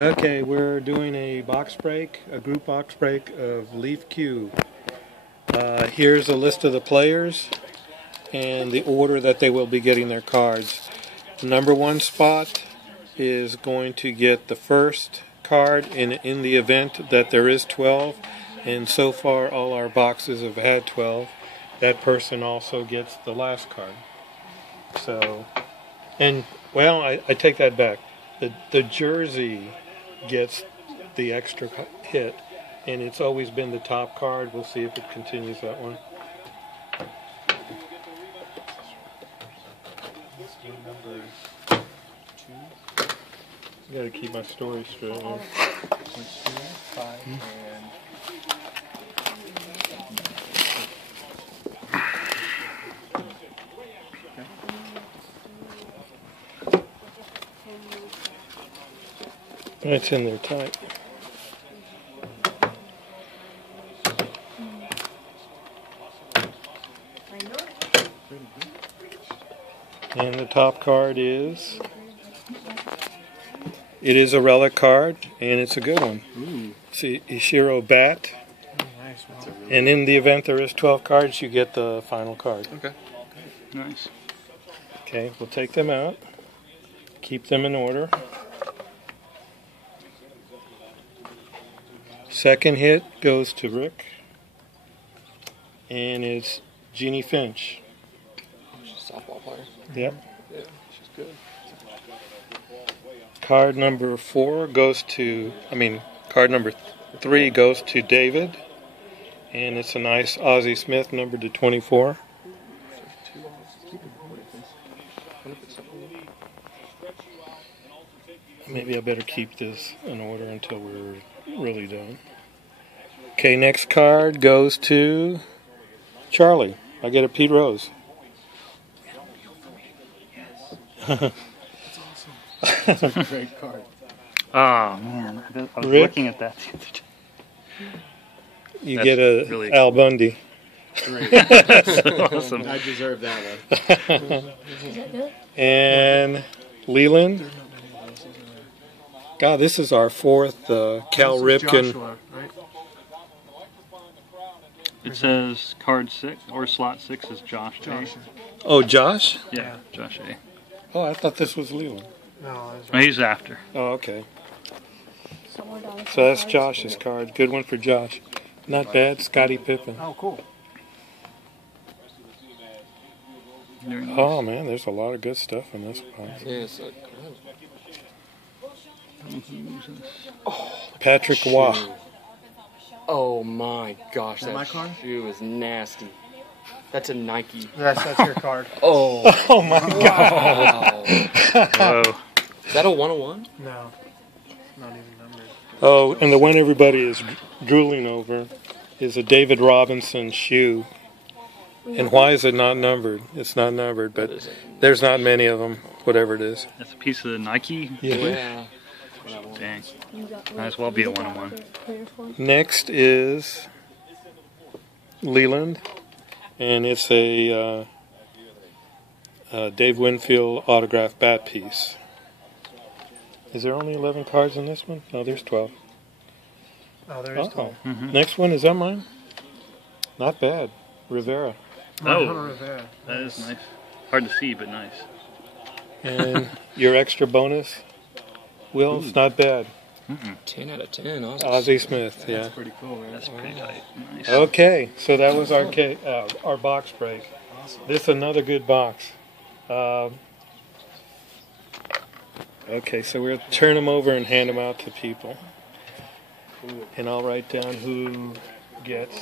Okay, we're doing a box break, a group box break of Leaf Q. Here's a list of the players and the order that they will be getting their cards. The number one spot is going to get the first card in the event that there is 12, and so far all our boxes have had 12. That person also gets the last card. So, and well, I take that back. The jersey gets the extra hit, and it's always been the top card. We'll see if it continues that one. Number 2. Got to keep my story straight. 2, 5, and it's in there tight. And the top card is, it is a relic card, and it's a good one. Ooh. See, Ishiro Bat. Oh, nice. Wow. And in the event there is 12 cards, you get the final card. Okay. Nice. Okay, we'll take them out. Keep them in order. Second hit goes to Rick, and it's Jeannie Finch. She's a softball player. Yep. Yeah, she's good. Card number 4 goes to, card number 3 goes to David, and it's a nice Ozzie Smith number to 24. Maybe I better keep this in order until we're really done. Okay, next card goes to Charlie. I get a Pete Rose. That's awesome. That's a great card. Oh man, I was Rick? looking at that the other day. You That's get a really Al Bundy. Great. Awesome. I deserve that one. And Leland. God, this is our 4th Cal Ripken. Joshua, right? It says card 6 or slot 6 is Josh A. Oh, Josh? Yeah, Josh A. Oh, I thought this was Leland. No, Oh, he's after. Oh, okay. So that's Josh's card. Good one for Josh. Not bad. Scottie Pippen. oh, cool. Very nice. Oh, man, there's a lot of good stuff in this one. Yeah, Patrick Waugh. Oh my gosh, that my card? shoe is nasty. That's a Nike. That's your card. Oh, Oh, my God. wow. Whoa. Is that a 101? No, not even numbered. Oh, and the one everybody is drooling over is a David Robinson shoe. And why is it not numbered? It's not numbered, but there's not many of them, whatever it is. That's a piece of the Nike. Yeah. Dang. Might as well be a 101. Next is Leland, and it's a Dave Winfield autographed bat piece. Is there only 11 cards in this one? No, there's 12. Oh, there is 12. Mm-hmm. Next one, is that mine? Not bad. Rivera. Oh, Rivera. that is nice. Hard to see, but nice. And your extra bonus, Will, it's not bad. 10 out of 10. Awesome. Ozzie Smith, yeah. That's pretty cool, man. That's pretty tight. Nice. Okay, so that was our box break. Awesome. This is another good box. Okay, so we'll turn them over and hand them out to people. And I'll write down who gets